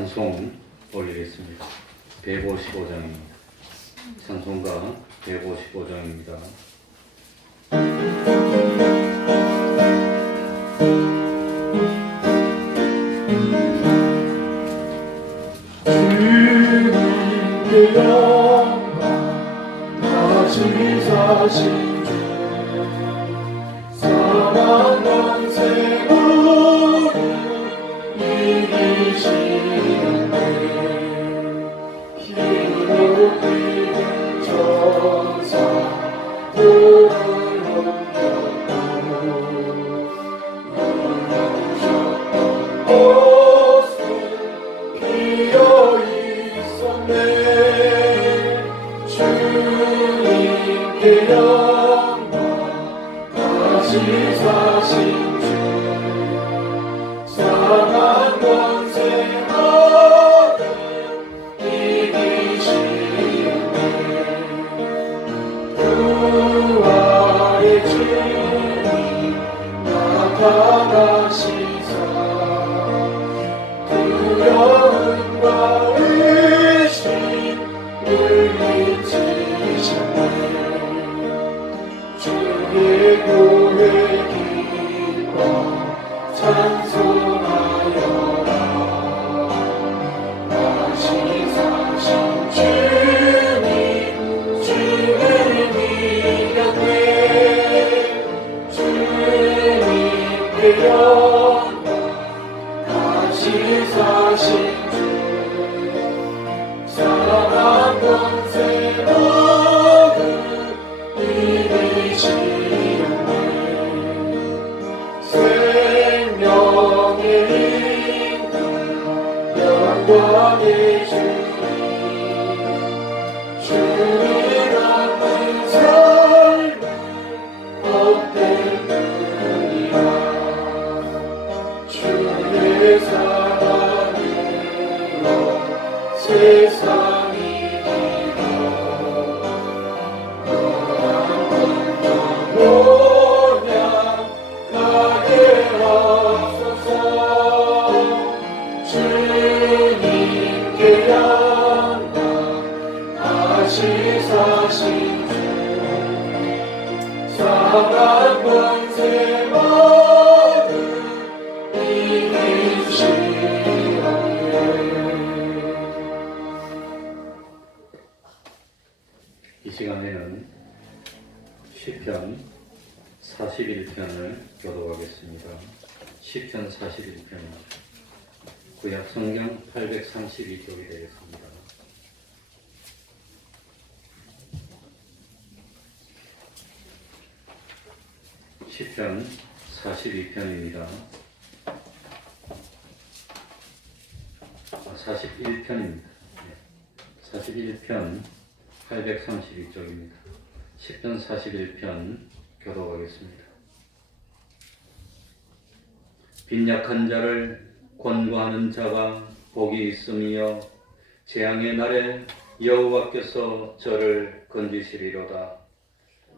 찬송 올리겠습니다. 155장입니다. 찬송가 155장입니다. 주님께 영광 다시 사신 주 사랑 권세로 이기시네 힘으로 뛰는 전사 불을 옮겼고 누르셨던 곳은 비어 있었네 주님께 영광 다시 사신 주 사랑 권세 하늘 이기시네 부활의 주님 나타나시사 두려움과 의심 물리치시네 주의 교회 기뻐 찬송하여라 다시 사신 주님 주를 믿었네 주님께 영광 다시 사신 주 사랑 권세 모두 이기시네 생명의 인도 영광의 주님 주님 없는 삶은 헛된 뿐이라 주의 사랑으로 세상이 길어 너랑 건너보냐 가게 하소서 주님께 영광 다시 사신 주 사랑 권세 모두 이기시네 이 시간에는 시편 41편을 교독하겠습니다. 시편 41편입니다. 구약 성경 832쪽이 되겠습니다. 시편 42편입니다. 41편입니다. 41편 832쪽입니다. 시편 41편 교독하겠습니다. 빈약한 자를 권고하는 자가 복이 있으며 재앙의 날에 여호와께서 저를 건지시리로다.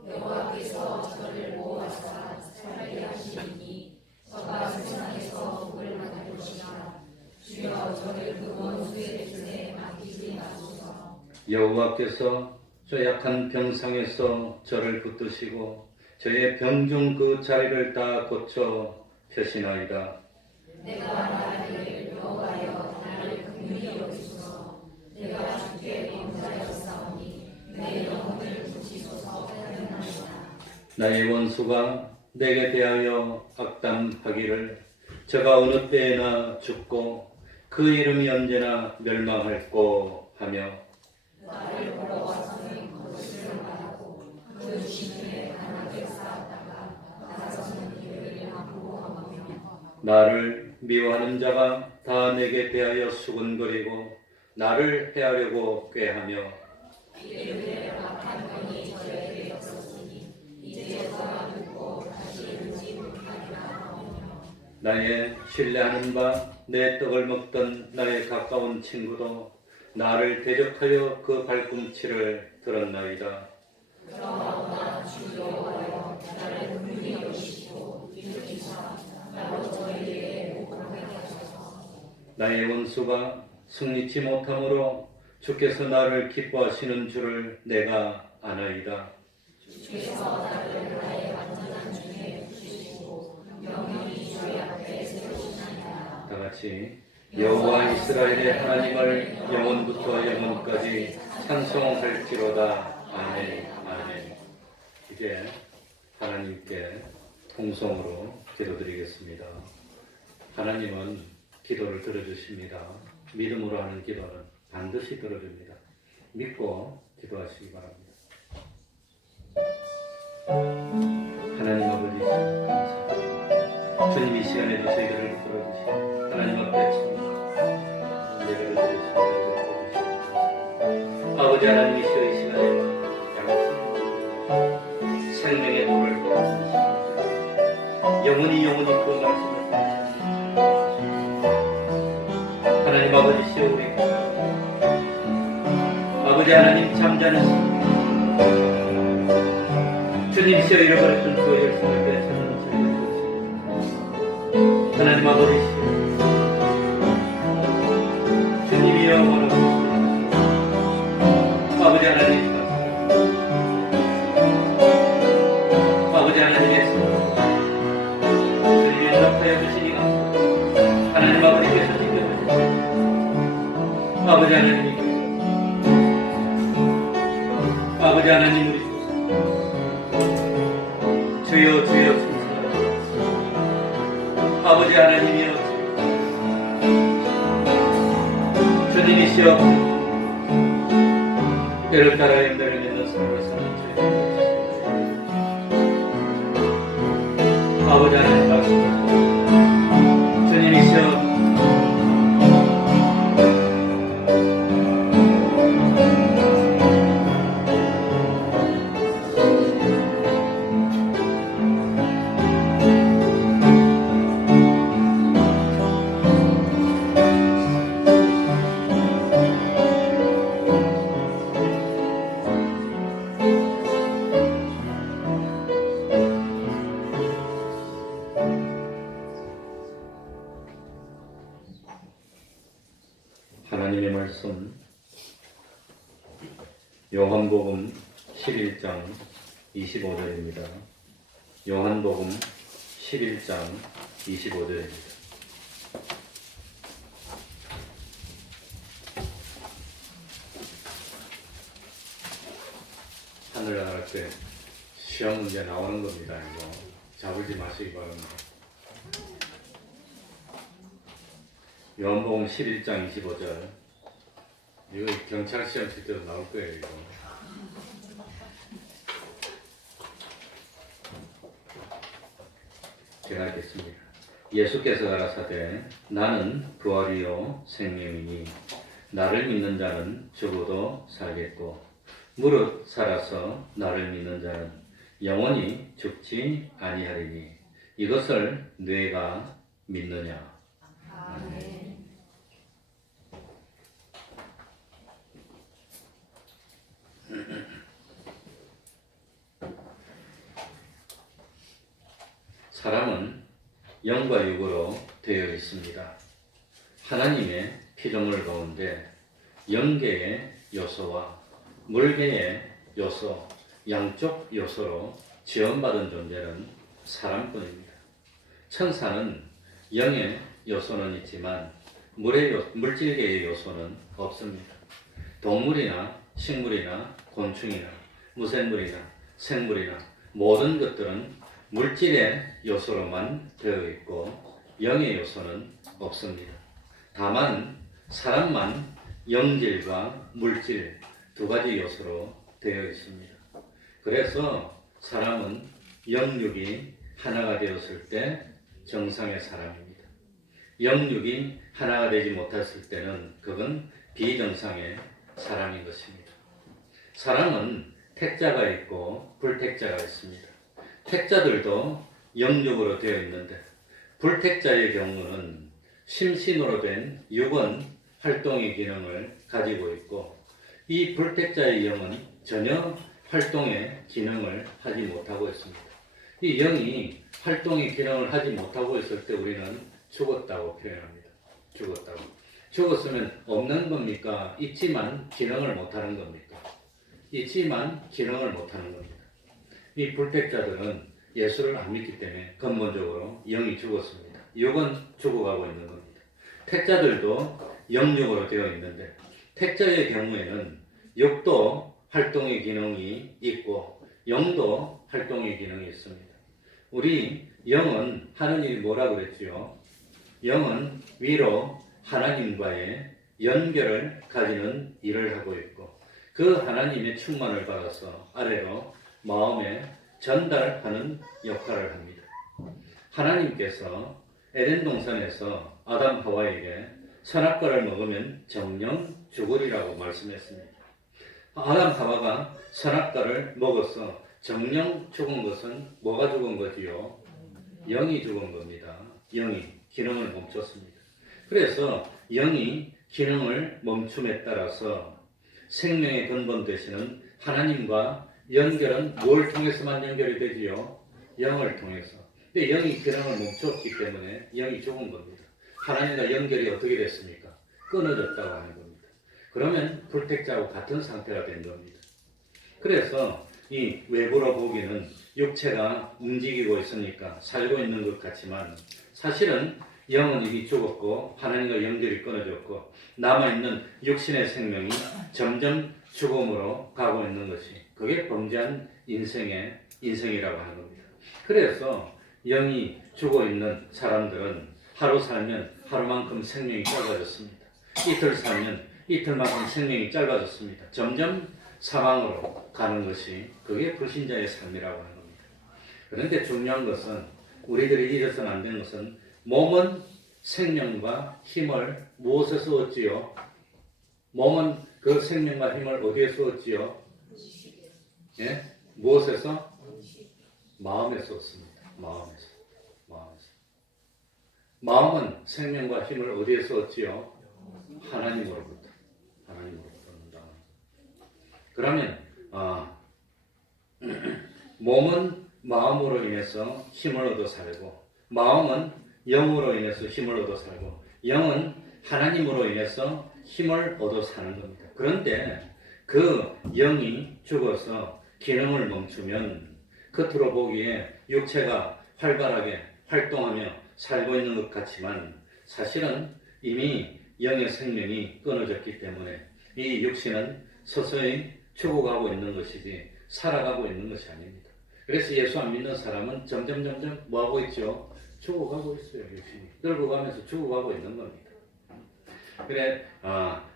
여호와께서 저를 모아사 살게 하시리니 저가 세상에서 복을 받을 것이라. 주여 저를 그 원수의 손에 맡기지 마소서. 여호와께서 저 약한 병상에서 저를 붙드시고 저의 병중 그 자리를 다 고쳐 펴시나이다. 내가 나를 여호와여 나를 긍휼히 여기소서. 내가 주께 범죄하였사오니 내 영혼을 붙이소서 하였나이다. 나의 원수가 내게 대하여 악담하기를 저가 어느 때에나 죽고 그 이름이 언제나 멸망할꼬 하며 나를 보러 와서는 거짓을 말하고 그 주님의 강하게 쌓았다가 나서는 기회를 확보하며 나를 미워하는 자가 다 내게 대하여 수군거리고 나를 해하려고 꾀하며 이르되 악한 건이 저에게 없었으니 이제 저가 듣고 다시 듣지 못하리라 하오며 나의 신뢰하는 바 내 떡을 먹던 나의 가까운 친구도 나를 대적하여 그 발꿈치를 들었나이다. 그러나 주 여호와여 나를 긍휼히 여기시고 일으키사 나로 저에게 복하게 하소서. 나의 원수가 승리치 못함으로 주께서 나를 기뻐하시는 줄을 내가 아나이다. 주께서 나를 나의 완전한 중에 붙이시고 영원히 주의 앞에 세우시나이다. 다 같이 여호와 이스라엘의 하나님을 영원부터 영원까지 찬송할지로다. 아멘. 아멘. 이제 하나님께 통성으로 기도드리겠습니다. 하나님은 기도를 들어주십니다. 믿음으로 하는 기도는 반드시 들어줍니다. 믿고 기도하시기 바랍니다. 하나님 아버지 감사합니다. 주님 이 시간에도 저희들을 들어주시고 하나님 앞에 예배를 드리시고 아버지 하나님이시여 이 시간에 양심 생명의 돌을 영원히 그 말씀을 하나님 아버지시여 우리 아버지 하나님 잠자는 주님이시여 잃어버렸던 그 열심을 되찾는 하나님 아버지시여 주님이여 원하옵소서. 아버지 하나님 아버지 하나님께서 주님이 연락하여 주시니 하나님 아버지께서 지켜주시니 아버지 하나님 아버지 하나님 우리 주여 주여 충성하옵소서. 아버지 하나님이여 주님이시여 때를 따라 연대를 맺는 삶을 사는 주님 아버지 하나님 말씀하소서. 주님이시여 하나님의 말씀 요한복음 11장 25절입니다. 요한복음 11장 25절입니다. 하늘나라 할 때 시험 문제 나오는 겁니다. 이거 잡을지 마시기 바랍니다. 요한복음 11장 25절. 이거 경찰 시험 칠 때도 나올 거예요. 이거. 제가 읽겠습니다. 예수께서 가라사대 나는 부활이요 생명이니 나를 믿는 자는 죽어도 살겠고 무릇 살아서 나를 믿는 자는 영원히 죽지 아니하리니 이것을 네가 믿느냐. 아멘. 사람은 영과 육으로 되어 있습니다. 하나님의 피조물 가운데 영계의 요소와 물계의 요소, 양쪽 요소로 지원받은 존재는 사람뿐입니다. 천사는 영의 요소는 있지만 물질계의 요소는 없습니다. 동물이나 식물이나 곤충이나 무생물이나 생물이나 모든 것들은 물질의 요소로만 되어 있고 영의 요소는 없습니다. 다만 사람만 영질과 물질 두 가지 요소로 되어 있습니다. 그래서 사람은 영육이 하나가 되었을 때 정상의 사람입니다. 영육이 하나가 되지 못했을 때는 그건 비정상의 사람인 것입니다. 사람은 택자가 있고 불택자가 있습니다. 택자들도 영육으로 되어 있는데 불택자의 경우는 심신으로 된 육은 활동의 기능을 가지고 있고 이 불택자의 영은 전혀 활동의 기능을 하지 못하고 있습니다. 이 영이 활동의 기능을 하지 못하고 있을 때 우리는 죽었다고 표현합니다. 죽었다고. 죽었으면 없는 겁니까? 있지만 기능을 못하는 겁니까? 있지만 기능을 못하는 겁니다. 이 불택자들은 예수를 안 믿기 때문에 근본적으로 영이 죽었습니다. 육은 죽어가고 있는 겁니다. 택자들도 영육으로 되어 있는데 택자의 경우에는 육도 활동의 기능이 있고 영도 활동의 기능이 있습니다. 우리 영은 하느님이 뭐라고 그랬지요? 영은 위로 하나님과의 연결을 가지는 일을 하고 있고 그 하나님의 충만을 받아서 아래로 마음에 전달하는 역할을 합니다. 하나님께서 에덴 동산에서 아담 하와에게 선악과를 먹으면 정령 죽으리라고 말씀했습니다. 아담 하와가 선악과를 먹어서 정령 죽은 것은 뭐가 죽은 거지요? 영이 죽은 겁니다. 영이 기능을 멈췄습니다. 그래서 영이 기능을 멈춤에 따라서 생명의 근본 되시는 하나님과 연결은 뭘 통해서만 연결이 되지요? 영을 통해서. 근데 영이 기능을 멈췄기 때문에 영이 죽은 겁니다. 하나님과 연결이 어떻게 됐습니까? 끊어졌다고 하는 겁니다. 그러면 불택자하고 같은 상태가 된 겁니다. 그래서 이 외부로 보기는 육체가 움직이고 있으니까 살고 있는 것 같지만 사실은 영은 이미 죽었고 하나님과 연결이 끊어졌고 남아있는 육신의 생명이 점점 죽음으로 가고 있는 것이 그게 범죄한 인생이라고 하는 겁니다. 그래서 영이 죽어 있는 사람들은 하루 살면 하루만큼 생명이 짧아졌습니다. 이틀 살면 이틀만큼 생명이 짧아졌습니다. 점점 사망으로 가는 것이 그게 불신자의 삶이라고 하는 겁니다. 그런데 중요한 것은 우리들이 잊어서는 안 되는 것은 몸은 생명과 힘을 무엇에서 얻지요? 몸은 그 생명과 힘을 어디에서 얻지요? 예? 무엇에서? 마음에서 얻습니다. 마음에서. 마음은 생명과 힘을 어디에서 얻지요? 하나님으로부터 얻는다. 그러면 몸은 마음으로 인해서 힘을 얻어 살고 마음은 영으로 인해서 힘을 얻어 살고 영은 하나님으로 인해서 힘을 얻어 사는 겁니다. 그런데 그 영이 죽어서 기능을 멈추면 겉으로 보기에 육체가 활발하게 활동하며 살고 있는 것 같지만 사실은 이미 영의 생명이 끊어졌기 때문에 이 육신은 서서히 죽어가고 있는 것이지 살아가고 있는 것이 아닙니다. 그래서 예수 안 믿는 사람은 점점 뭐하고 있죠? 죽어가고 있어요. 육신이 늙어가면서 죽어가고 있는 겁니다.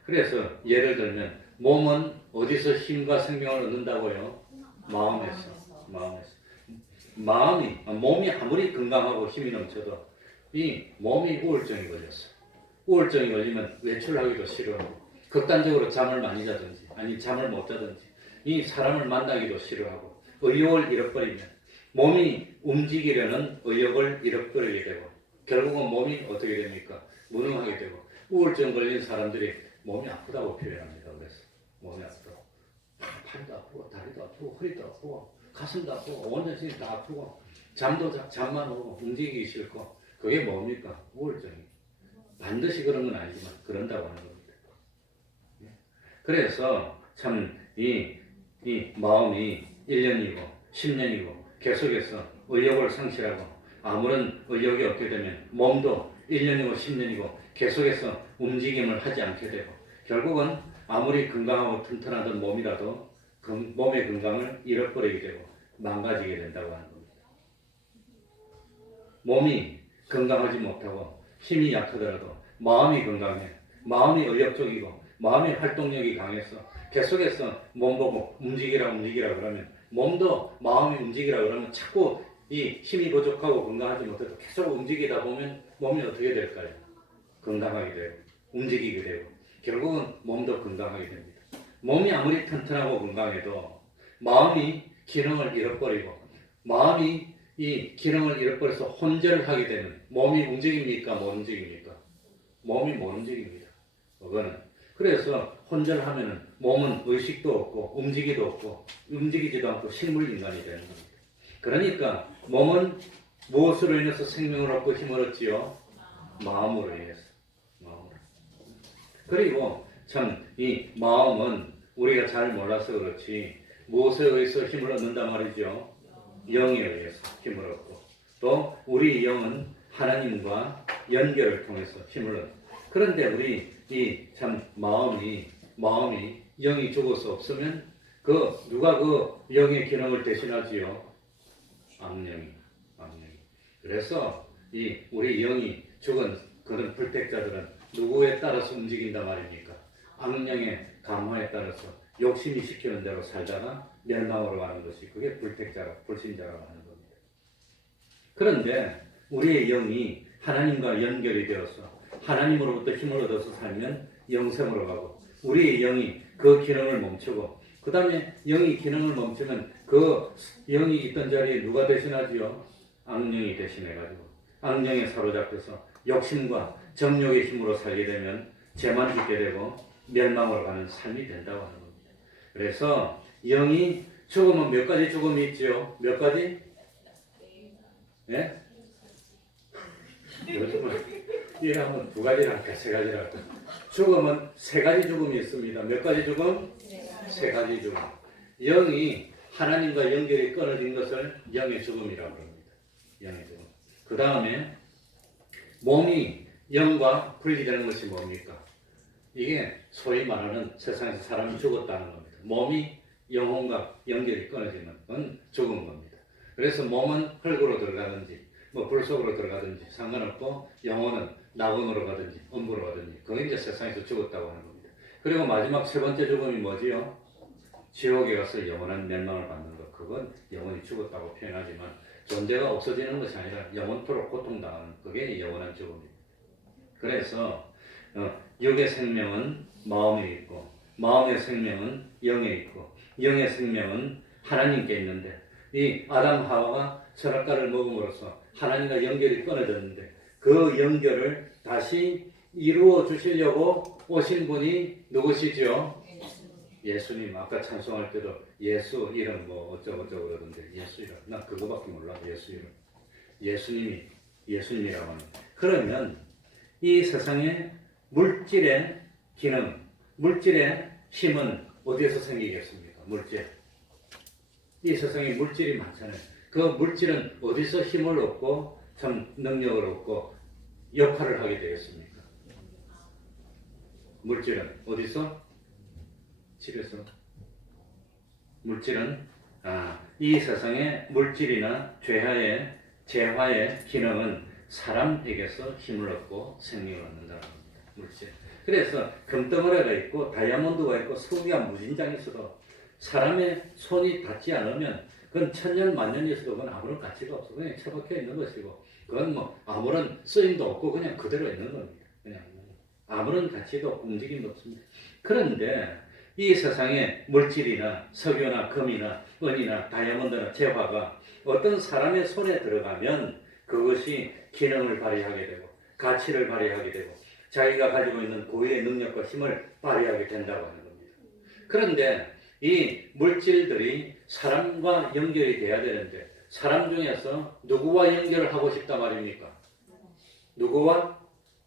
그래서 예를 들면 몸은 어디서 힘과 생명을 얻는다고요? 마음에서. 몸이 아무리 건강하고 힘이 넘쳐도 이 몸이 우울증이 걸렸어. 우울증이 걸리면 외출하기도 싫어하고 극단적으로 잠을 많이 자든지 아니 잠을 못 자든지 이 사람을 만나기도 싫어하고 의욕을 잃어버리면 몸이 움직이려는 의욕을 잃어버리게 되고 결국은 몸이 어떻게 됩니까? 무능하게 되고 우울증 걸린 사람들이 몸이 아프다고 표현합니다. 그래서 몸이 아프다고 팔도 아프고 다리도 아프고 허리도 아프고 가슴도 아프고 온 전신이 다 아프고 잠만 오고 움직이기 싫고 그게 뭡니까? 우울증이. 반드시 그런 건 아니지만 그런다고 하는 겁니다. 그래서 참 이 마음이 1년이고 10년이고 계속해서 의욕을 상실하고 아무런 의욕이 없게 되면 몸도 1년이고 10년이고 계속해서 움직임을 하지 않게 되고 결국은 아무리 건강하고 튼튼하던 몸이라도 그 몸의 건강을 잃어버리게 되고 망가지게 된다고 하는 겁니다. 몸이 건강하지 못하고 힘이 약하더라도 마음이 건강해, 마음이 의욕적이고 마음의 활동력이 강해서 계속해서 몸 보고 움직이라 그러면 몸도 마음이 움직이라 그러면 자꾸 이 힘이 부족하고 건강하지 못해서 계속 움직이다 보면 몸이 어떻게 될까요? 건강하게 되고 움직이게 되고 결국은 몸도 건강하게 됩니다. 몸이 아무리 튼튼하고 건강해도 마음이 기능을 잃어버리고 마음이 이 기능을 잃어버려서 혼절하게 되면 몸이 움직입니까? 못 움직입니까? 몸이 못 움직입니다. 그거는 그래서 혼절하면은 몸은 의식도 없고 움직이지도 않고 식물 인간이 되는 겁니다. 그러니까 몸은 무엇으로 인해서 생명을 얻고 힘을 얻지요? 마음으로 인해서. 그리고 참 이 마음은 우리가 잘 몰라서 그렇지 무엇에 의해서 힘을 얻는단 말이죠. 영에 의해서 힘을 얻고 또 우리 영은 하나님과 연결을 통해서 힘을 얻고 그런데 우리 이 참 마음이 영이 죽어서 없으면 누가 그 영의 기능을 대신하지요? 악령이. 그래서 이 우리 영이 죽은 그런 불택자들은 누구에 따라서 움직인단 말입니까? 악령의 감화에 따라서 욕심이 시키는 대로 살다가 멸망으로 가는 것이 그게 불신자라고 하는 겁니다. 그런데 우리의 영이 하나님과 연결이 되어서 하나님으로부터 힘을 얻어서 살면 영생으로 가고 우리의 영이 그 기능을 멈추고 그 다음에 영이 기능을 멈추면 그 영이 있던 자리에 누가 대신하지요? 악령이 대신해가지고 악령에 사로잡혀서 욕심과 정욕의 힘으로 살게 되면 죄만 짓게 되고 멸망으로 가는 삶이 된다고 하는 겁니다. 그래서 영이 죽으면 몇 가지 죽음이 있죠? 몇 가지? 예? 이래 하면 두 가지를 할까? 세 가지를 할까? 죽음은 세 가지 죽음이 있습니다. 몇 가지 죽음? 세 가지 죽음. 영이 하나님과 연결이 끊어진 것을 영의 죽음이라고 합니다. 영의 죽음. 그 다음에 몸이 영과 분리되는 것이 뭡니까? 이게 소위 말하는 세상에서 사람이 죽었다는 겁니다. 몸이 영혼과 연결이 끊어지는 건 죽은 겁니다. 그래서 몸은 흙으로 들어가든지 불 속으로 들어가든지 상관없고 영혼은 낙원으로 가든지 음부로 가든지 그게 이제 세상에서 죽었다고 하는 겁니다. 그리고 마지막 세 번째 죽음이 뭐지요? 지옥에 가서 영원한 멸망을 받는 것. 그건 영혼이 죽었다고 표현하지만 존재가 없어지는 것이 아니라 영원토록 고통당하는 그게 영원한 죽음입니다. 그래서 육의 생명은 마음에 있고 마음의 생명은 영에 있고 영의 생명은 하나님께 있는데 이 아담 하와가 선악과를 먹음으로써 하나님과 연결이 끊어졌는데 그 연결을 다시 이루어 주시려고 오신 분이 누구시죠? 예수님. 아까 찬송할 때도 예수 이름 어쩌고 그러던데 예수 이름 나 그거밖에 몰라. 예수 이름. 예수님이 예수님이라고 하는. 그러면 이 세상의 물질의 기능, 물질의 힘은 어디에서 생기겠습니까? 물질. 이 세상에 물질이 많잖아요. 그 물질은 어디서 힘을 얻고 참 능력을 얻고 역할을 하게 되겠습니까? 물질은 어디서? 집에서. 물질은 이 세상의 물질이나 재화의 기능은 사람에게서 힘을 얻고 생명을 얻는다는 겁니다. 물질. 그래서 금덩어리가 있고 다이아몬드가 있고 석유가 무진장 있어도 사람의 손이 닿지 않으면 그건 천년 만년이 있어도 그건 아무런 가치가 없어. 그냥 처박혀 있는 것이고 그건 아무런 쓰임도 없고 그냥 그대로 있는 겁니다. 그냥 아무런 가치도 없고 움직임도 없습니다. 그런데 이 세상의 물질이나 석유나 금이나 은이나 다이아몬드나 재화가 어떤 사람의 손에 들어가면 그것이 기능을 발휘하게 되고 가치를 발휘하게 되고 자기가 가지고 있는 고유의 능력과 힘을 발휘하게 된다고 하는 겁니다. 그런데 이 물질들이 사람과 연결이 돼야 되는데 사람 중에서 누구와 연결을 하고 싶단 말입니까? 누구와?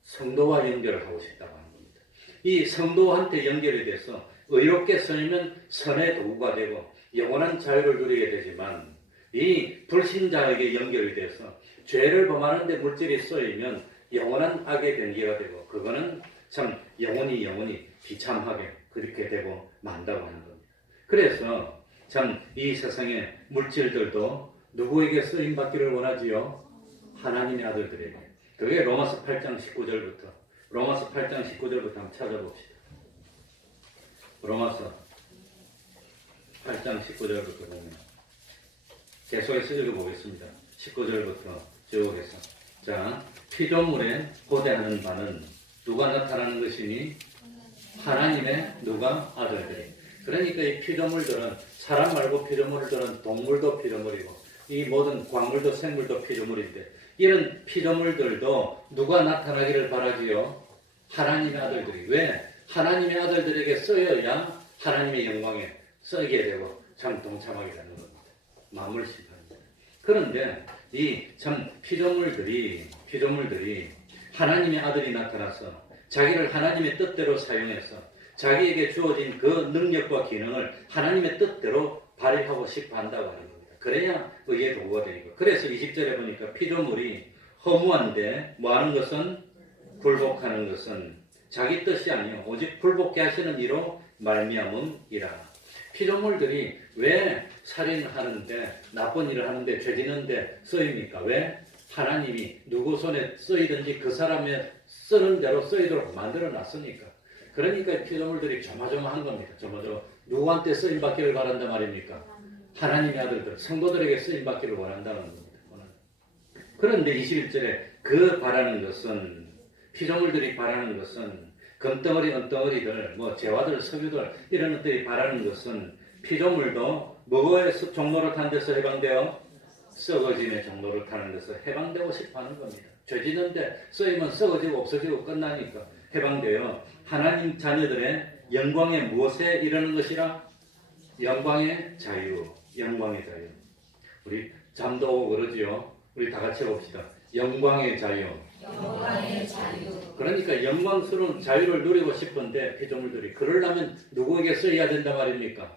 성도와 연결을 하고 싶다고 하는 겁니다. 이 성도한테 연결이 돼서 의롭게 쓰이면 선의 도구가 되고 영원한 자유를 누리게 되지만 이 불신자에게 연결이 돼서 죄를 범하는데 물질이 쓰이면 영원한 악의 변기가 되고 그거는 참 영원히 비참하게 그렇게 되고 만다고 하는 겁니다. 그래서 참 이 세상의 물질들도 누구에게 쓰임 받기를 원하지요? 하나님의 아들들에게. 그게 로마서 8장 19절부터 한번 찾아봅시다. 로마서 8장 19절부터 보면 계속해서 읽어보겠습니다. 19절부터 쭉 해서 자, 피조물에 고대하는 바는 누가 나타나는 것이니? 하나님의 누가? 아들들이. 그러니까 이 피조물들은 사람 말고 피조물들은 동물도 피조물이고 이 모든 광물도 생물도 피조물인데 이런 피조물들도 누가 나타나기를 바라지요? 하나님의 아들들이. 왜? 하나님의 아들들에게 쓰여야 하나님의 영광에 쓰이게 되고 참 동참하게 되는 겁니다. 만물 심판입니다. 그런데 이 참 피조물들이 하나님의 아들이 나타나서 자기를 하나님의 뜻대로 사용해서 자기에게 주어진 그 능력과 기능을 하나님의 뜻대로 발휘하고 싶어 한다고 하는 겁니다. 그래야 의의 도구가 되니까. 그래서 20절에 보니까 피조물이 허무한데 뭐하는 것은 굴복하는 것은 자기 뜻이 아니요 오직 굴복케 하시는 이로 말미암음이라. 피조물들이 왜 살인하는데 나쁜 일을 하는데 죄 짓는데 쓰입니까? 왜? 하나님이 누구 손에 쓰이든지 그 사람의 쓰는 대로 쓰이도록 만들어 놨으니까. 그러니까 피조물들이 조마조마한 겁니다. 조마조마. 누구한테 쓰임 받기를 바란다 말입니까? 하나님의 아들들, 성도들에게 쓰임 받기를 원한다는 겁니다. 그런데 21절에 그 바라는 것은 피조물들이 바라는 것은 금덩어리, 은덩어리들, 뭐 재화들, 석유들 이런 것들이 바라는 것은 피조물도 뭐의 종로를 타는 데서 해방되어 썩어짐의 종로를 타는 데서 해방되고 싶어하는 겁니다. 죄 짓는데 쓰이면 썩어지고 없어지고 끝나니까 해방되어 하나님 자녀들의 영광의 무엇에 이르는 것이라? 영광의 자유, 영광의 자유. 우리 잠도 오고 그러지요. 우리 다 같이 봅시다. 영광의 자유. 영광의 자유. 그러니까 영광스러운 자유를 누리고 싶은데 피조물들이 그러려면 누구에게 쓰여야 된다 말입니까?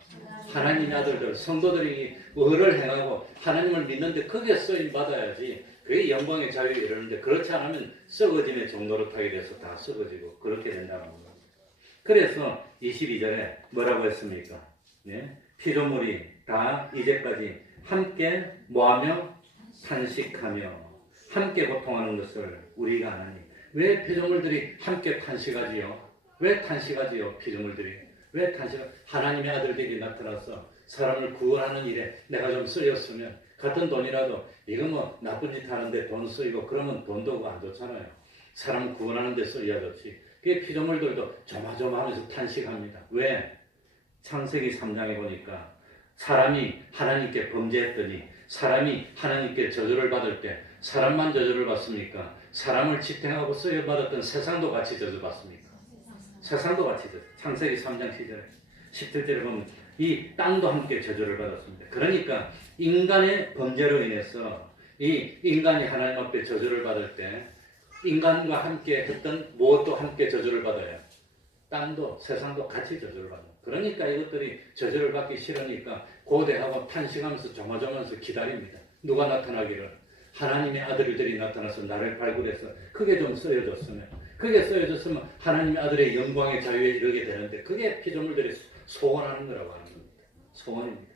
하나님의 아들들, 성도들이 의를 행하고 하나님을 믿는데 크게 쓰임 받아야지. 그게 영광의 자유에 이르는데 그렇지 않으면 썩어짐의 종로를 타게 돼서 다 썩어지고 그렇게 된다는 겁니다. 그래서 22절에 뭐라고 했습니까? 예? 피조물이 다 이제까지 함께 뭐하며 탄식하며 함께 고통하는 것을 우리가 아나니. 왜 피조물들이 함께 탄식하지요? 왜 탄식하지요? 피조물들이 왜 하나님의 아들들이 나타나서 사람을 구원하는 일에 내가 좀 쓰였으면 같은 돈이라도 이거 뭐 나쁜 짓 하는데 돈 쓰이고 그러면 돈도 안 좋잖아요. 사람 구원하는 데 쓰여야 좋지. 그게 피조물들도 조마조마하면서 탄식합니다. 왜? 창세기 3장에 보니까 사람이 하나님께 범죄했더니 사람이 하나님께 저주를 받을 때 사람만 저주를 받습니까? 사람을 지탱하고 쓰여받았던 세상도 같이 저주받습니까? 세상도 같이 저주. 창세기 3장 10절에 17절에 보면 이 땅도 함께 저주를 받았습니다. 그러니까 인간의 범죄로 인해서 이 인간이 하나님 앞에 저주를 받을 때 인간과 함께 했던 무엇도 함께 저주를 받아요. 땅도 세상도 같이 저주를 받아요. 그러니까 이것들이 저주를 받기 싫으니까 고대하고 탄식하면서 조마조마하면서 기다립니다. 누가 나타나기를. 하나님의 아들들이 나타나서 나를 발굴해서 크게 좀 쓰여줬으면, 크게 쓰여줬으면 하나님의 아들의 영광의 자유에 이르게 되는데 그게 피조물들이 소원하는 거라고 하는 겁니다. 소원입니다.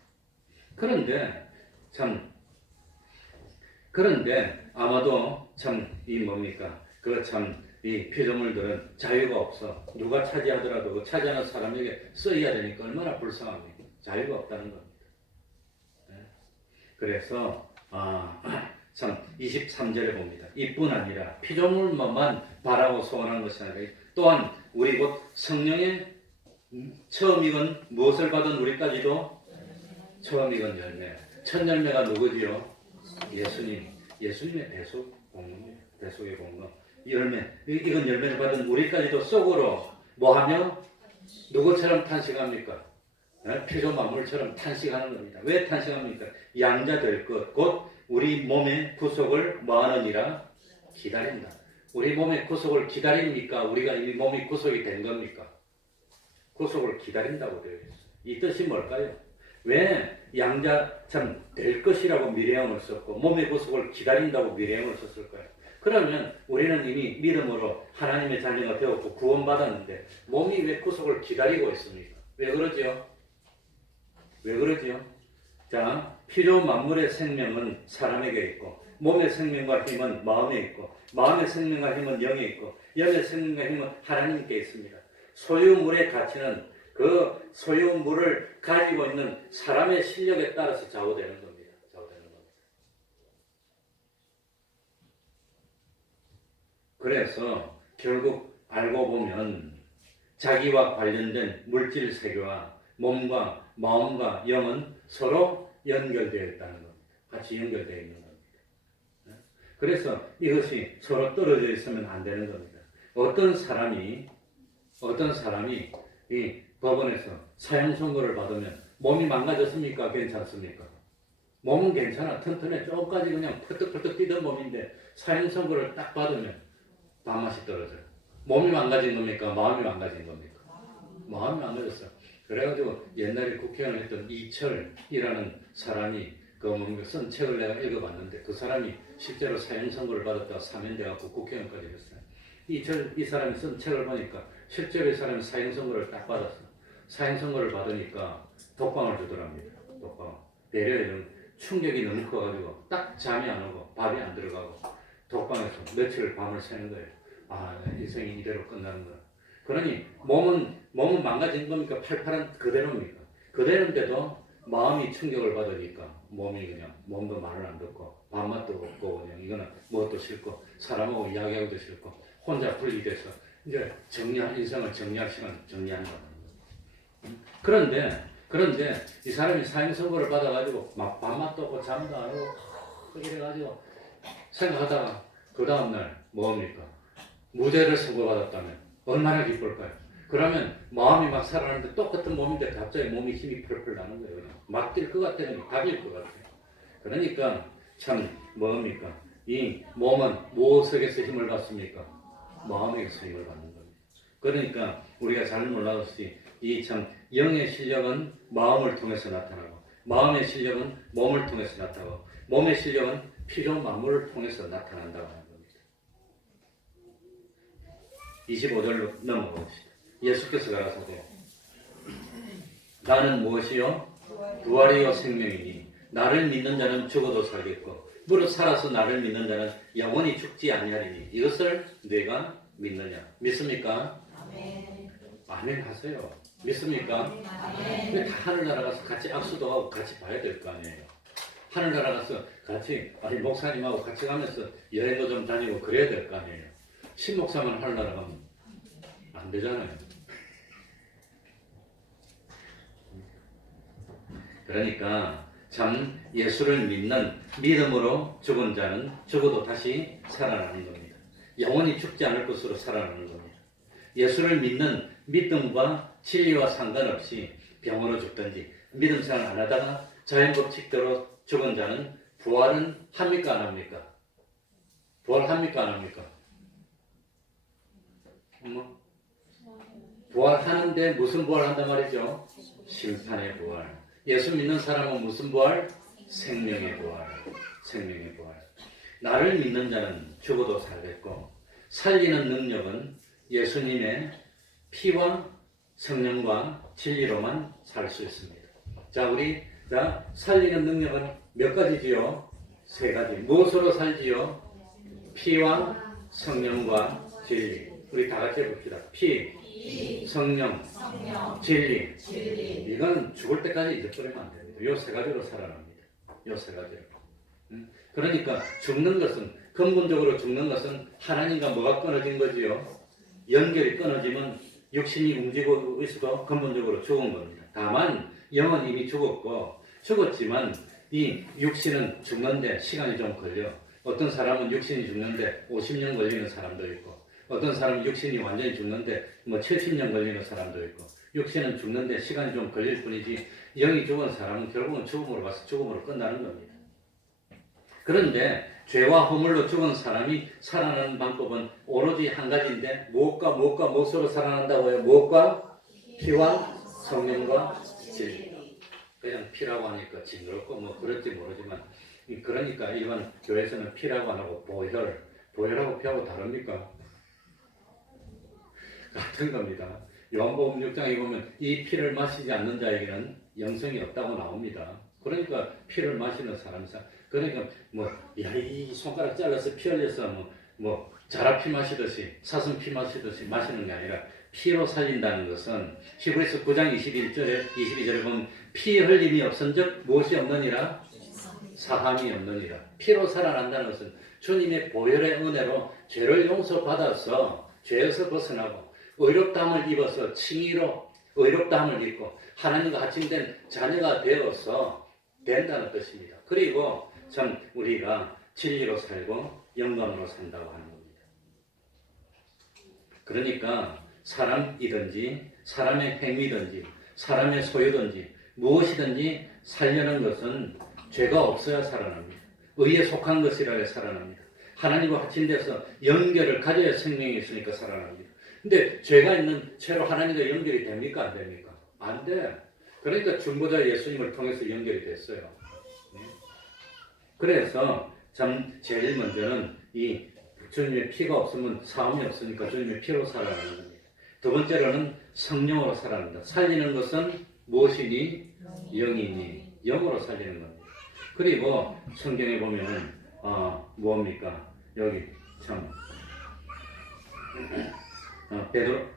그런데 아마도 참 이 뭡니까? 그 참 이 피조물들은 자유가 없어. 누가 차지하더라도 그 차지하는 사람에게 쓰여야 되니까 얼마나 불쌍합니까? 자유가 없다는 겁니다. 그래서 참 23절에 봅니다. 이뿐 아니라 피조물만 바라고 소원하는 것이 아니라 또한 우리 곧 성령의 처음 익은 무엇을 받은 우리까지도 처음 익은 열매. 첫 열매가 누구지요? 예수님의 배속 공로입니다. 배속의 공로. 열매, 익은 열매를 받은 우리까지도 속으로 뭐하며 누구처럼 탄식합니까? 피조 만물처럼 탄식하는 겁니다. 왜 탄식합니까? 양자 될 것, 곧 우리 몸의 구속을 뭐하느니라? 기다린다. 우리 몸의 구속을 기다립니까? 우리가 이 몸이 구속이 된 겁니까? 구속을 기다린다고 되어 있어요. 이 뜻이 뭘까요? 왜 양자 참 될 것이라고 미래형을 썼고 몸의 구속을 기다린다고 미래형을 썼을까요? 그러면 우리는 이미 믿음으로 하나님의 자녀가 되었고 구원받았는데 몸이 왜 구속을 기다리고 있습니까? 왜 그러지요? 왜 그러지요? 자, 피조 만물의 생명은 사람에게 있고 몸의 생명과 힘은 마음에 있고 마음의 생명과 힘은 영에 있고 영의 생명과 힘은 하나님께 있습니다. 소유물의 가치는 그 소유물을 가지고 있는 사람의 실력에 따라서 좌우되는 겁니다. 그래서 결국 알고 보면 자기와 관련된 물질 세계와 몸과 마음과 영은 서로 연결되어 있다는 겁니다. 같이 연결되어 있는 겁니다. 그래서 이것이 서로 떨어져 있으면 안 되는 겁니다. 어떤 사람이 이 법원에서 사형 선고를 받으면 몸이 망가졌습니까? 괜찮습니까? 몸은 괜찮아. 튼튼해. 조금까지 그냥 펄떡펄떡 뛰던 몸인데 사형 선고를 딱 받으면 밥맛이 떨어져요. 몸이 망가진 겁니까? 마음이 망가진 겁니까? 마음이 망가졌어. 그래가지고 옛날에 국회의원을 했던 이철이라는 사람이 그 뭔가 쓴 책을 내가 읽어봤는데 그 사람이 실제로 사형 선고를 받았다가 사면돼갖고 국회의원까지 했어요. 이 사람이 쓴 책을 보니까 실제로 이 사람이 사형 선고를 딱 받았어. 사형 선고를 받으니까 독방을 주더랍니다. 독방. 내려에는 충격이 너무 커가지고 딱 잠이 안 오고 밥이 안 들어가고 독방에서 며칠 밤을 새는 거예요. 아, 인생이 이대로 끝나는 거야. 그러니 몸은 망가진 겁니까? 팔팔한 그대로입니까? 그대로인데도 마음이 충격을 받으니까 몸이 그냥 몸도 말을 안 듣고 밥맛도 없고 그냥 이거는 무엇도 싫고 사람하고 이야기하기도 싫고 혼자 분리돼서 이제 인생을 정리할 시간 정리한다는 거예요. 그런데 이 사람이 사형 선고를 받아가지고 막 밥맛도 없고 잠도 안 오고 이래가지고 생각하다가 그 다음날 뭡니까? 무죄를 선고받았다면 얼마나 기쁠까요? 그러면 마음이 막 살아나는데 똑같은 몸인데 갑자기 몸이 힘이 펄펄 나는 거예요. 막 뛸 것 같아요. 답일 것 같아요. 그러니까 참 뭡니까? 이 몸은 무엇에게서 힘을 받습니까? 마음에게서 힘을 받는 겁니다. 그러니까 우리가 잘 몰라듯이 이 참 영의 실력은 마음을 통해서 나타나고 마음의 실력은 몸을 통해서 나타나고 몸의 실력은 필요 만물을 통해서 나타난다고 하는 겁니다. 25절로 넘어가 봅시다. 예수께서 가라사대 나는 무엇이요? 부활이요 생명이니 나를 믿는 자는 죽어도 살겠고 무릇 살아서 나를 믿는 자는 영원히 죽지 아니하리니 이것을 내가 믿느냐? 믿습니까? 아멘 하세요. 믿습니까? 왜 다 하늘나라 가서 같이 악수도 하고 같이 봐야 될 거 아니에요. 하늘나라 가서 같이 목사님하고 같이 가면서 여행도 좀 다니고 그래야 될 거 아니에요. 신목사만 하늘나라 가면 안 되잖아요. 그러니까 참 예수를 믿는 믿음으로 죽은 자는 죽어도 다시 살아나는 겁니다. 영원히 죽지 않을 것으로 살아나는 겁니다. 예수를 믿는 믿음과 진리와 상관없이 병으로 죽든지 믿음 생활 안 하다가 자연법칙대로 죽은 자는 부활은 합니까 안 합니까? 부활합니까 안 합니까? 부활하는데 무슨 부활한단 말이죠? 심판의 부활. 예수 믿는 사람은 무슨 부활? 생명의 부활. 생명의 부활. 나를 믿는 자는 죽어도 살겠고 살리는 능력은 예수님의 피와 성령과 진리로만 살 수 있습니다. 자, 살리는 능력은 몇 가지지요? 세 가지. 무엇으로 살지요? 피와 성령과 진리. 우리 다 같이 해봅시다. 피, 성령, 진리. 이건 죽을 때까지 잊어버리면 안 됩니다. 요 세 가지로 살아납니다. 요 세 가지로. 그러니까 죽는 것은 근본적으로 죽는 것은 하나님과 뭐가 끊어진 거지요? 연결이 끊어지면 육신이 움직이고 있어도 근본적으로 죽은 겁니다. 다만 영은 이미 죽었지만 이 육신은 죽는데 시간이 좀 걸려. 어떤 사람은 육신이 죽는데 50년 걸리는 사람도 있고 어떤 사람은 육신이 완전히 죽는데 70년 걸리는 사람도 있고 육신은 죽는데 시간이 좀 걸릴 뿐이지 영이 죽은 사람은 결국은 죽음으로 가서 죽음으로 끝나는 겁니다. 그런데 죄와 허물로 죽은 사람이 살아나는 방법은 오로지 한 가지인데 무엇으로 살아난다고요? 무엇과? 피와 성령과 진리. 그냥 피라고 하니까 징그럽고 그럴지 모르지만 그러니까 일반 교회에서는 피라고 안 하고 보혈하고 피하고 다릅니까? 같은 겁니다. 요한복음 6장에 보면 이 피를 마시지 않는 자에게는 영생이 없다고 나옵니다. 그러니까 피를 마시는 사람이사. 그러니까 이 손가락 잘라서 피 흘려서 자라피 마시듯이 사슴피 마시듯이 마시는 게 아니라 피로 살린다는 것은 히브리서 9장 22절에 보면 피 흘림이 없은즉 무엇이 없느니라? 사함이 없느니라. 피로 살아난다는 것은 주님의 보혈의 은혜로 죄를 용서받아서 죄에서 벗어나고 의롭다함을 입어서 칭의로 의롭다함을 입고 하나님과 합심된 자녀가 되어서 된다는 뜻입니다. 그리고 참 우리가 진리로 살고 영광으로 산다고 하는 겁니다. 그러니까 사람이든지 사람의 행위든지 사람의 소유든지 무엇이든지 살려는 것은 죄가 없어야 살아납니다. 의에 속한 것이라 살아납니다. 하나님과 합심돼서 연결을 가져야 생명이 있으니까 살아납니다. 근데 죄가 있는 채로 하나님과 연결이 됩니까? 안 됩니까? 안 돼. 그러니까 중보자 예수님을 통해서 연결이 됐어요. 네. 그래서 참 제일 먼저는 이 주님의 피가 없으면 사함이 없으니까 주님의 피로 살아나는 겁니다. 두 번째로는 성령으로 살아난다. 살리는 것은 무엇이니? 영이니 영으로 살리는 겁니다. 그리고 성경에 보면은 뭡니까? 여기 참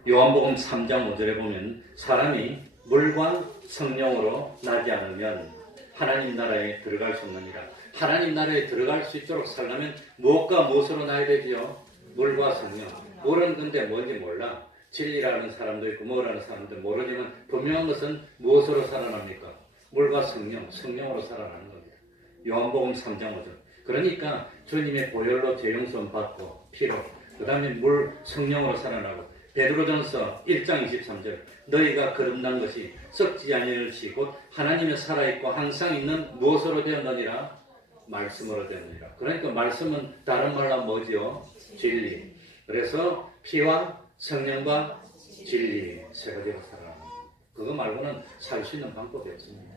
요한복음 3장 5절에 보면 사람이 물과 성령으로 나지 않으면 하나님 나라에 들어갈 수 없느니라. 하나님 나라에 들어갈 수 있도록 살려면 무엇과 무엇으로 나야 되지요? 물과 성령. 물은 근데 뭔지 몰라. 진리라는 사람도 있고 뭐라는 사람도 모르지만 분명한 것은 무엇으로 살아납니까? 물과 성령, 성령으로 살아나는 겁니다. 요한복음 3장 5절. 그러니까 주님의 보혈로 죄 용서 받고 피로 그 다음에 물 성령으로 살아나고 베드로전서 1장 23절 너희가 거듭난 것이 썩지 아니할 시 곧 하나님의 살아있고 항상 있는 무엇으로 되었느니라? 말씀으로 되느니라. 그러니까 말씀은 다른 말로 하면 뭐지요? 진리. 그래서 피와 성령과 진리 세 가지로 살아나는 그거 말고는 살 수 있는 방법이 없습니다.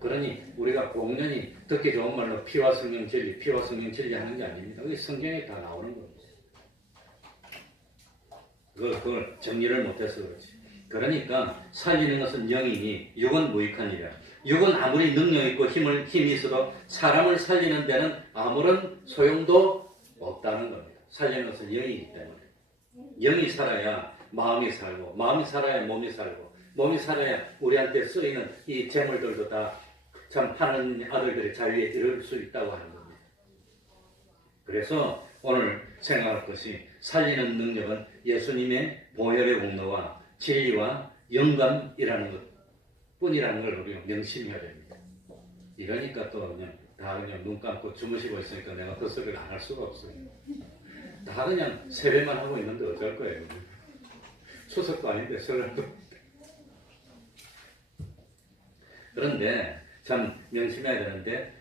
그러니 우리가 공연히 듣기 좋은 말로 피와 성령 진리, 피와 성령 진리 하는 게 아닙니다. 그게 성경에 다 나오는 겁니다. 그걸 정리를 못해서 그렇지. 그러니까 살리는 것은 영이니 육은 무익하니라. 육은 아무리 능력 있고 힘이 있어도 사람을 살리는 데는 아무런 소용도 없다는 겁니다. 살리는 것은 영이기 때문에. 영이 살아야 마음이 살고, 마음이 살아야 몸이 살고, 몸이 살아야 우리한테 쓰이는 이 재물들도 다 참 하는 아들들의 자유에 이를 수 있다고 하는 겁니다. 그래서 오늘 생각할 것이 살리는 능력은 예수님의 보혈의 공로와 진리와 영감이라는 것 뿐이라는 걸 우리가 명심해야 됩니다. 이러니까 또 그냥 다 그냥 눈 감고 주무시고 있으니까 내가 그 소리를 안 할 수가 없어요. 다 그냥 세배만 하고 있는데 어쩔 거예요. 추석도 아닌데 설날도. 그런데 참 명심해야 되는데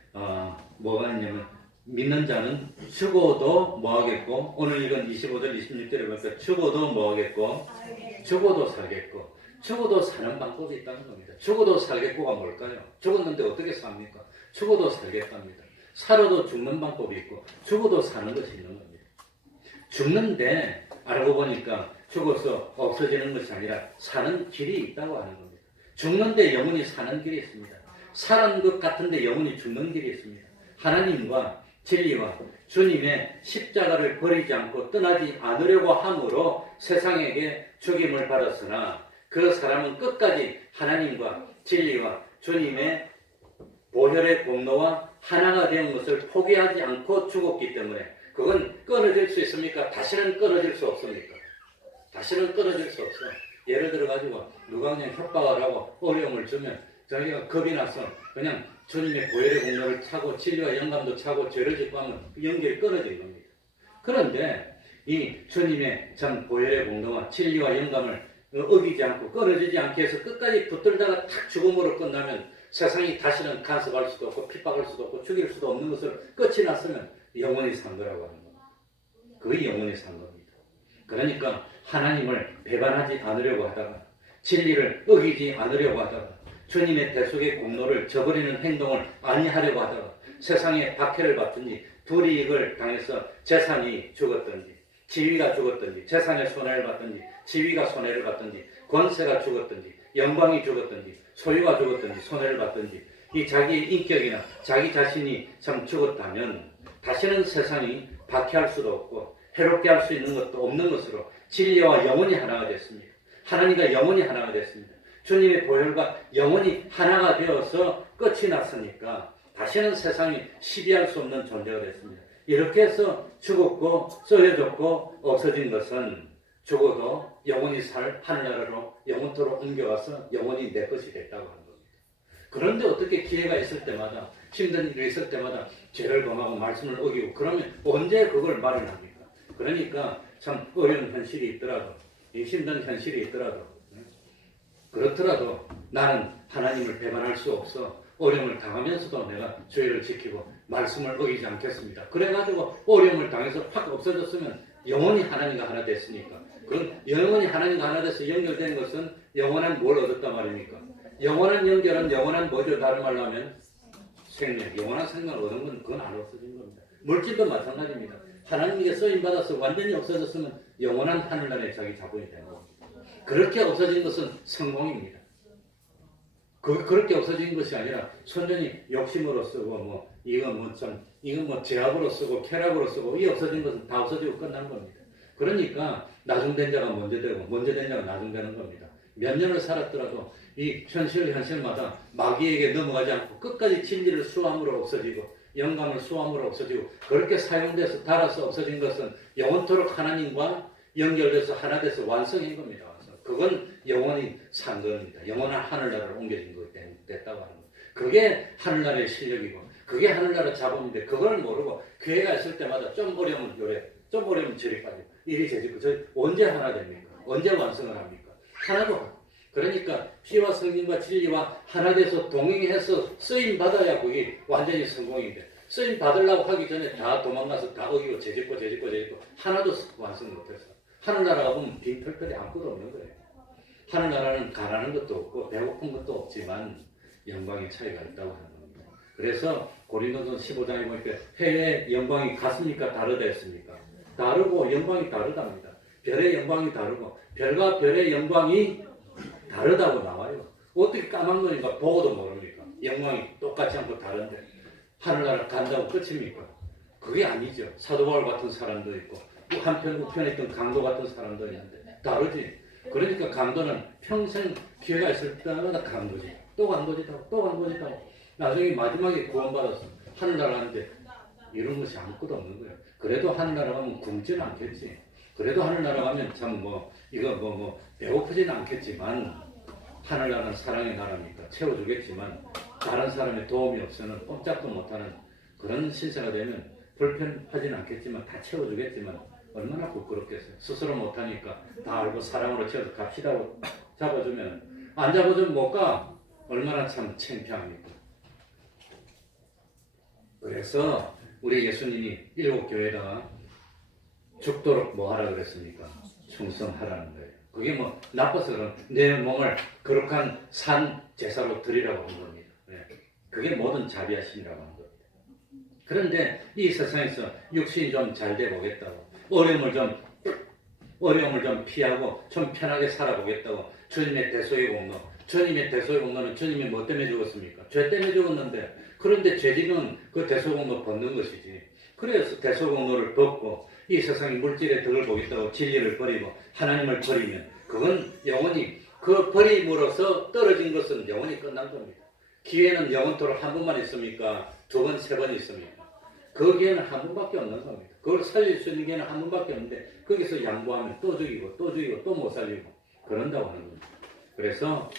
뭐가 있냐면 믿는 자는 죽어도 뭐하겠고 오늘 이건 25절 26절에 보니까 죽어도 뭐하겠고 죽어도 살겠고 죽어도 사는 방법이 있다는 겁니다. 죽어도 살겠고가 뭘까요? 죽었는데 어떻게 삽니까? 죽어도 살겠답니다. 살아도 죽는 방법이 있고 죽어도 사는 것이 있는 겁니다. 죽는데 알고 보니까 죽어서 없어지는 것이 아니라 사는 길이 있다고 하는 겁니다. 죽는데 영원히 사는 길이 있습니다. 사는 것 같은데 영원히 죽는 길이 있습니다. 하나님과 진리와 주님의 십자가를 버리지 않고 떠나지 않으려고 함으로 세상에게 죽임을 받았으나 그 사람은 끝까지 하나님과 진리와 주님의 보혈의 공로와 하나가 된 것을 포기하지 않고 죽었기 때문에 그건 끊어질 수 있습니까? 다시는 끊어질 수 없습니까? 다시는 끊어질 수 없어. 예를 들어 가지고 누가 그냥 협박을 하고 어려움을 주면 자기가 겁이 나서 그냥 주님의 보혈의 공로를 차고 진리와 영감도 차고 죄를 짓고 하면 연결이 끊어지는 겁니다. 그런데 이 주님의 참 보혈의 공로와 진리와 영감을 어기지 않고 끊어지지 않게 해서 끝까지 붙들다가 탁 죽음으로 끝나면 세상이 다시는 간섭할 수도 없고 핍박할 수도 없고 죽일 수도 없는 것을 끝이 났으면 영원히 산 거라고 하는 겁니다. 그게 영원히 산 겁니다. 그러니까 하나님을 배반하지 않으려고 하다가 진리를 어기지 않으려고 하다가 주님의 대속의 공로를 저버리는 행동을 아니하려고 하다가 세상에 박해를 받든지 불이익을 당해서 재산이 죽었든지 지위가 죽었든지 재산의 손해를 받든지 지위가 손해를 받든지 권세가 죽었든지 영광이 죽었든지 소유가 죽었든지 손해를 받든지 이 자기의 인격이나 자기 자신이 참 죽었다면 다시는 세상이 박해할 수도 없고 해롭게 할 수 있는 것도 없는 것으로 진리와 영원히 하나가 됐습니다. 하나님과 영원히 하나가 됐습니다. 주님의 보혈과 영원히 하나가 되어서 끝이 났으니까 다시는 세상이 시비할 수 없는 존재가 됐습니다. 이렇게 해서 죽었고 썩어졌고 없어진 것은 죽어도 영원히 살 하늘나라로 영원토록 옮겨가서 영원히 내 것이 됐다고 하는 겁니다. 그런데 어떻게 기회가 있을 때마다 힘든 일이 있을 때마다 죄를 범하고 말씀을 어기고 그러면 언제 그걸 말을 합니까? 그러니까 참 어려운 현실이 있더라도 힘든 현실이 있더라도 그렇더라도 나는 하나님을 배반할 수 없어 어려움을 당하면서도 내가 죄를 지키고 말씀을 어기지 않겠습니다. 그래가지고 어려움을 당해서 확 없어졌으면 영원히 하나님과 하나 됐으니까. 그럼 영원히 하나님과 하나 돼서 연결된 것은 영원한 뭘 얻었단 말입니까? 영원한 연결은 영원한 뭐죠? 다른 말로 하면 생명. 영원한 생명을 얻은 건 그건 안 없어진 겁니다. 물질도 마찬가지입니다. 하나님께 쓰임받아서 완전히 없어졌으면 영원한 하늘나라의 자기 자본이 되는 겁니다. 그렇게 없어진 것은 성공입니다. 그렇게 없어진 것이 아니라 선전이 욕심으로 쓰고 이건 제압으로 쓰고 쾌락으로 쓰고 이 없어진 것은 다 없어지고 끝난 겁니다. 그러니까 나중된 자가 먼저 되고 먼저 된 자가 나중되는 겁니다. 몇 년을 살았더라도 이 현실마다 마귀에게 넘어가지 않고 끝까지 진리를 수함으로 없어지고 영감을 수함으로 없어지고 그렇게 사용돼서 달아서 없어진 것은 영원토록 하나님과 연결돼서 하나 돼서 완성인 겁니다. 그건 영원히 산 겁니다. 영원한 하늘나라를 옮겨진 거 됐다고 하는 거예요. 그게 하늘나라의 실력이고 그게 하늘나라 자본인데 그걸 모르고 교회가 있을 때마다 좀 어려우면 요래 좀 어려우면 저리 빠지고 이리 저리 저 언제 하나 됩니까? 언제 완성을 합니까? 하나도. 그러니까 피와 성령과 진리와 하나 돼서 동행해서 쓰임 받아야 그게 완전히 성공인데 쓰임 받으려고 하기 전에 다 도망가서 다 어기고 재짓고 하나도 완성 못해서 하늘나라가 보면 빈털털이 아무것도 없는 거예요. 하늘나라는 가난한 것도 없고 배고픈 것도 없지만 영광의 차이가 있다고 하는 겁니다. 그래서 고린도전 15장에 보니까 해의 영광이 같습니까? 다르다 했습니까? 다르고 영광이 다르답니다. 별의 영광이 다르고 별과 별의 영광이 다르다고 나와요. 어떻게 까만 거니까 보고도 모릅니까? 영광이 똑같지 않고 다른데 하늘나라 간다고 끝입니까? 그게 아니죠. 사도 바울 같은 사람도 있고 한편 우편에 있던 강도 같은 사람도 있는데 다르지. 그러니까 강도는 평생 기회가 있을 때마다 강도지. 또 강도지다. 나중에 마지막에 구원받았어. 하늘나라인데 이런 것이 아무것도 없는 거예요. 그래도 하늘나라 가면 굶지는 않겠지. 그래도 하늘나라 가면 참 배고프지는 않겠지만 하늘나라는 사랑의 나라니까 채워주겠지만 다른 사람의 도움이 없으면 꼼짝도 못하는 그런 신세가 되면 불편하지는 않겠지만 다 채워주겠지만 얼마나 부끄럽겠어요. 스스로 못하니까 다 알고 사랑으로 채워서 갑시다고 잡아주면 안 잡아주면 못 가. 얼마나 참 창피합니까. 그래서 우리 예수님이 일곱 교회에다가 죽도록 뭐 하라 그랬습니까? 충성하라는 거예요. 그게 나빠서 그런 내 몸을 거룩한 산 제사로 드리라고 한 겁니다. 네. 그게 모든 자비하심이라고 하는 겁니다. 그런데 이 세상에서 육신이 좀 잘 돼 보겠다고 어려움을 좀 피하고 좀 편하게 살아보겠다고 주님의 대소의 공로는 주님이 뭐 때문에 죽었습니까? 죄 때문에 죽었는데 그런데 죄지는 그 대소 공로 벗는 것이지. 그래서 대소 공로를 벗고 이 세상의 물질의 덕을 보겠다고 진리를 버리고 하나님을 버리면 그건 영원히 그 버림으로써 떨어진 것은 영원히 끝난 겁니다. 기회는 영원토록 한 번만 있습니까? 두 번, 세 번 있습니까? 그 기회는 한 번밖에 없는 겁니다. 그걸 살릴 수 있는 기회는 한 번밖에 없는데 거기서 양보하면 또 죽이고 또 못 살리고 그런다고 하는 겁니다. 그래서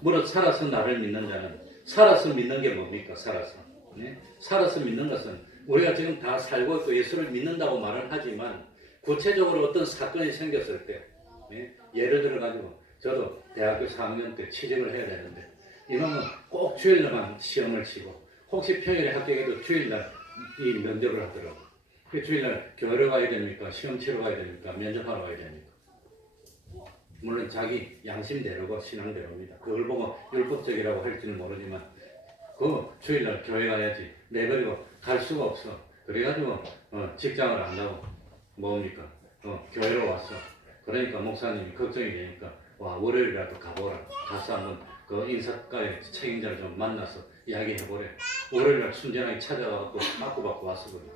무릇 살아서 나를 믿는 자는 살아서 믿는 게 뭡니까? 살아서 믿는 것은 우리가 지금 다 살고 있고 예수를 믿는다고 말은 하지만 구체적으로 어떤 사건이 생겼을 때 예를 들어 가지고 저도 대학교 4학년 때 취직을 해야 되는데 이놈은 꼭 주일날만 시험을 치고 혹시 평일에 합격해도 주일날 이 면접을 하더라고. 그 주일날 교회를 가야 됩니까? 시험 치러 가야 됩니까? 면접하러 가야 됩니까? 물론 자기 양심대로고 신앙대로입니다. 그걸 보고 율법적이라고 할지는 모르지만 그 주일날 교회 가야지 내버리고 갈 수가 없어. 그래가지고 직장을 안 가고 뭡니까? 교회로 왔어. 그러니까 목사님이 걱정이 되니까 와 월요일이라도 가보라. 가서 한번 그 인사과의 책임자를 좀 만나서 이야기해보래. 월요일날 순전하게 찾아가고 빠꾸받고 왔어거든.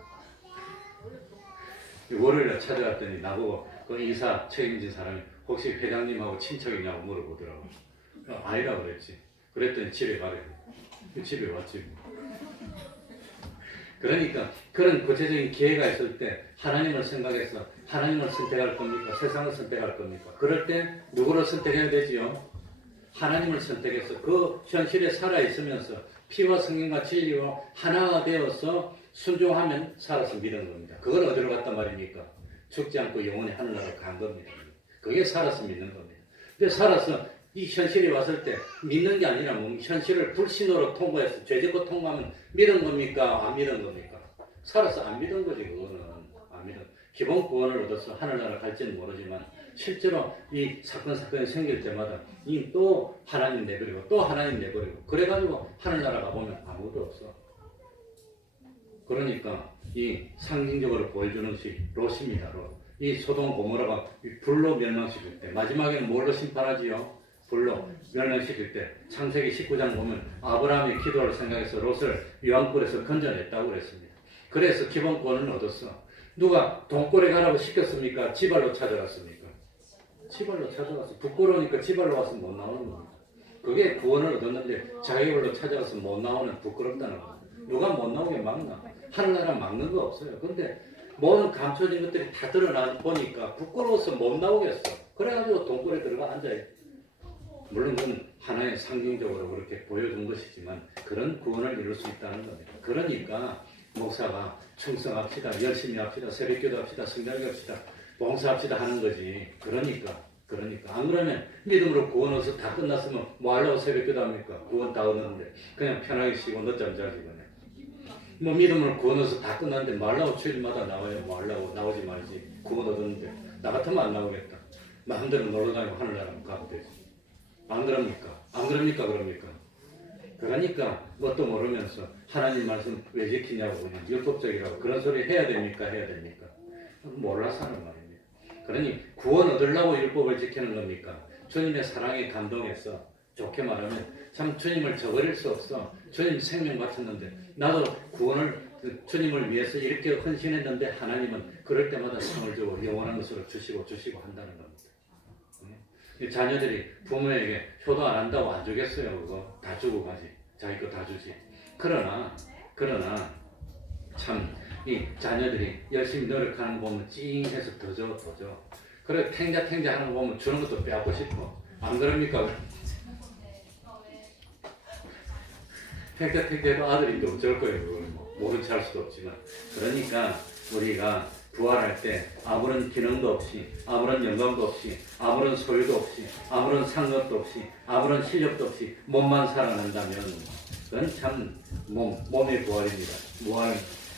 월요일날 찾아갔더니 나보고 그 인사 책임진 사람이 혹시 회장님하고 친척이냐고 물어보더라고. 아니라 그랬지. 그랬더니 집에 가래. 집에 왔지. 그러니까 그런 구체적인 기회가 있을 때 하나님을 생각해서 하나님을 선택할 겁니까? 세상을 선택할 겁니까? 그럴 때 누구를 선택해야 되지요? 하나님을 선택해서 그 현실에 살아있으면서 피와 성령과 진리로 하나가 되어서 순종하면 살아서 믿는 겁니다. 그걸 어디로 갔단 말입니까? 죽지 않고 영원히 하늘나라로 간 겁니다. 그게 살아서 믿는 겁니다. 근데 살아서 이 현실이 왔을 때 믿는 게 아니라 현실을 불신으로 통과해서 죄짓고 통과하면 믿은 겁니까? 안 믿은 겁니까? 살아서 안 믿은 거지. 그거는 안 믿은. 기본 구원을 얻어서 하늘나라 갈지는 모르지만 실제로 이 사건이 생길 때마다 이 또 하나님 내버리고 또 하나님 내버리고 그래가지고 하늘나라 가보면 아무것도 없어. 그러니까 이 상징적으로 보여주는 것이 롯입니다. 롯. 이 소돔 고모라가 불로 멸망시킬 때 마지막에는 뭘로 심판하지요? 불로 멸망시킬 때 창세기 19장 보면 아브라함의 기도를 생각해서 롯을 유황불에서 건져냈다고 그랬습니다. 그래서 기본 구원을 얻었어. 누가 동굴에 가라고 시켰습니까? 지발로 찾아갔습니까? 지발로 찾아가서 부끄러우니까 지발로 와서 못 나오는 겁니다. 그게 구원을 얻었는데 자기 발로 찾아가서 못 나오는 부끄럽다는 겁니다. 누가 못 나오게 막나? 하늘나라 막는 거 없어요. 근데 모든 감춰진 것들이 다 드러나 보니까 부끄러워서 못 나오겠어. 그래가지고 동굴에 들어가 앉아요. 물론 그건 하나의 상징적으로 그렇게 보여준 것이지만 그런 구원을 이룰 수 있다는 겁니다. 그러니까 목사가 충성합시다, 열심히 합시다, 새벽기도 합시다, 성경기 합시다, 봉사합시다 하는 거지. 그러니까 안 그러면 믿음으로 구원 얻어서 다 끝났으면 뭐 하려고 새벽기도 합니까? 구원 다 얻었는데 그냥 편하게 쉬고 늦잠 자지 그냥. 뭐 믿음으로 구원 얻어서 다 끝났는데 뭐 하려고 주일마다 나와요? 뭐 하려고 나오지 말지. 구원 얻었는데 나 같으면 안 나오겠다. 마음대로 놀러다니고 하늘나라면 가도 되지. 안 그럽니까? 안 그럽니까? 그럽니까? 그러니까 뭣도 모르면서 하나님 말씀 왜 지키냐고 그냥 율법적이라고 그런 소리 해야 됩니까? 해야 됩니까? 몰라서 하는 말입니다. 그러니 구원 얻으려고 율법을 지키는 겁니까? 주님의 사랑에 감동해서 좋게 말하면 참 주님을 저버릴 수 없어. 주님 생명 바쳤는데 나도 구원을 주님을 위해서 이렇게 헌신했는데 하나님은 그럴 때마다 상을 주고 영원한 것으로 주시고 한다는 겁니다. 자녀들이 부모에게 효도 안 한다고 안 주겠어요. 그거 다 주고 가지. 자기 거 다 주지. 그러나 참 이 자녀들이 열심히 노력하는 거 보면 찡해서 더 줘. 그래 탱자 하는 거 보면 주는 것도 빼앗고 싶어. 안 그럽니까? 탱자해도 아들인데 어쩔 거예요. 그걸 뭐 모른 체 할 수도 없지만. 그러니까 우리가 부활할 때 아무런 기능도 없이 아무런 영광도 없이 아무런 소유도 없이 아무런 상급도 없이 아무런 실력도 없이 몸만 살아난다면 그건 참 몸의 부활입니다.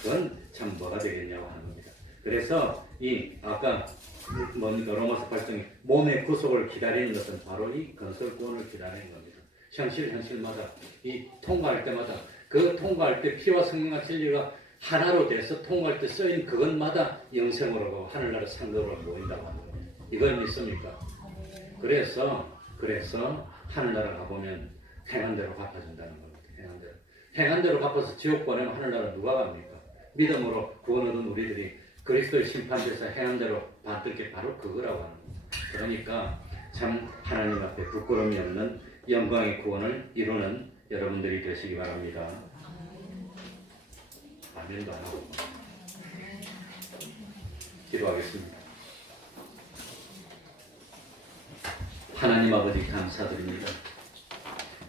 그건 참 뭐가 되겠냐고 하는 겁니다. 그래서 이 아까 뭡니까 로마서 8장에 몸의 구속을 기다리는 것은 바로 이 건설구원을 기다리는 겁니다. 현실마다 이 통과할 때마다 그 통과할 때 피와 성령과 진리가 하나로 돼서 통과할 때 쓰인 그것마다 영생으로 가고 하늘나라 상급으로 모인다고 하는 거예요. 이걸 믿습니까? 그래서 하늘나라 가보면 행한 대로 갚아준다는 겁니다. 행한 대로 갚아서 지옥 보내면 하늘나라 누가 갑니까? 믿음으로 구원 얻은 우리들이 그리스도의 심판대에서 행한 대로 받을 게 바로 그거라고 하는 겁니다. 그러니까 참 하나님 앞에 부끄러움이 없는 영광의 구원을 이루는 여러분들이 되시기 바랍니다. 아멘도 안 하고 기도하겠습니다. 하나님 아버지 감사드립니다.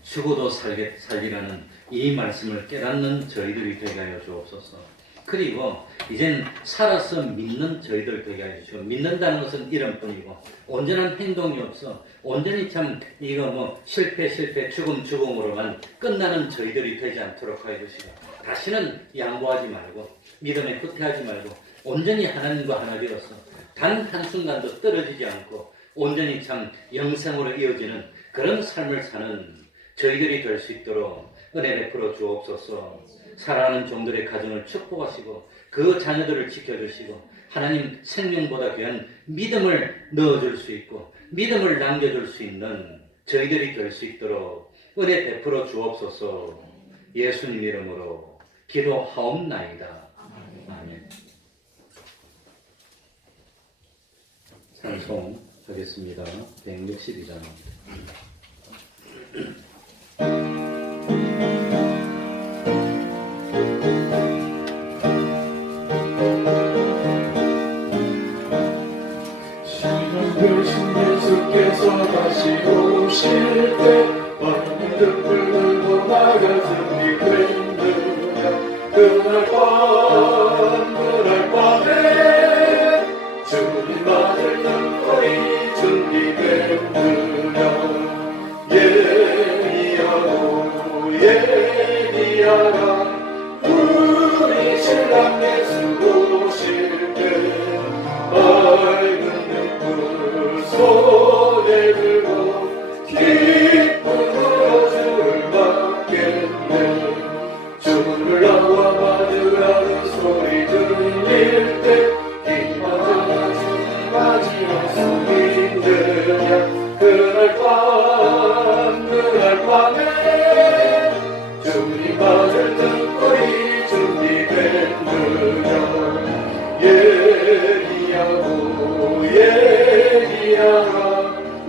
죽어도 살기라는 이 말씀을 깨닫는 저희들이 되게 하여 주옵소서. 그리고 이젠 살아서 믿는 저희들 되게 하여 주시고, 믿는다는 것은 이름뿐이고 온전한 행동이 없어 온전히 참 이거 뭐 실패 죽음으로만 끝나는 저희들이 되지 않도록 하여 주시고, 다시는 양보하지 말고 믿음에 후퇴하지 말고 온전히 하나님과 하나 되어서 단 한순간도 떨어지지 않고 온전히 참 영생으로 이어지는 그런 삶을 사는 저희들이 될 수 있도록 은혜 베풀어 주옵소서. 사랑하는 종들의 가정을 축복하시고 그 자녀들을 지켜주시고 하나님 생명보다 귀한 믿음을 넣어줄 수 있고 믿음을 남겨줄 수 있는 저희들이 될 수 있도록 은혜 베풀어 주옵소서. 예수님 이름으로 기도하옵나이다. 아멘. 찬송하겠습니다. 162장. 대신 예수께서 다시 오실 때 얼굴을 들고 나가슴이 흔들려 그날 밤에 주님 아들 눈거리 준비되느냐. 뵙느냐 얘기하고 얘기하라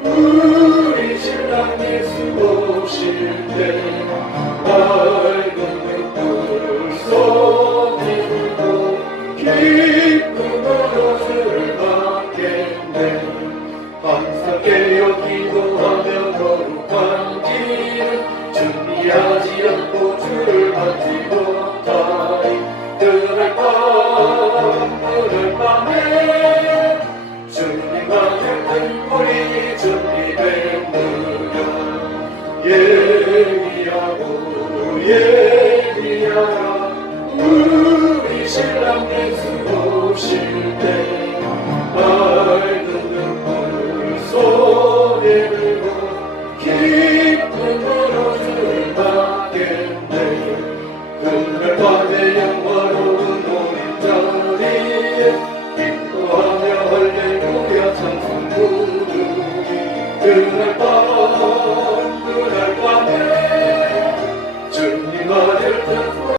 우리 신랑 예수 오실 때 밝은 햇불 쏟이고 기쁜 것을 받겠네 항상 깨어 기도하며 거룩한 길을 준비하지 않고 주를 받지 못하니 그날 밤에 주님과 같은 우리 준비 뵙느냐 얘기하고 얘기하라 우리 신랑 예수 오실 때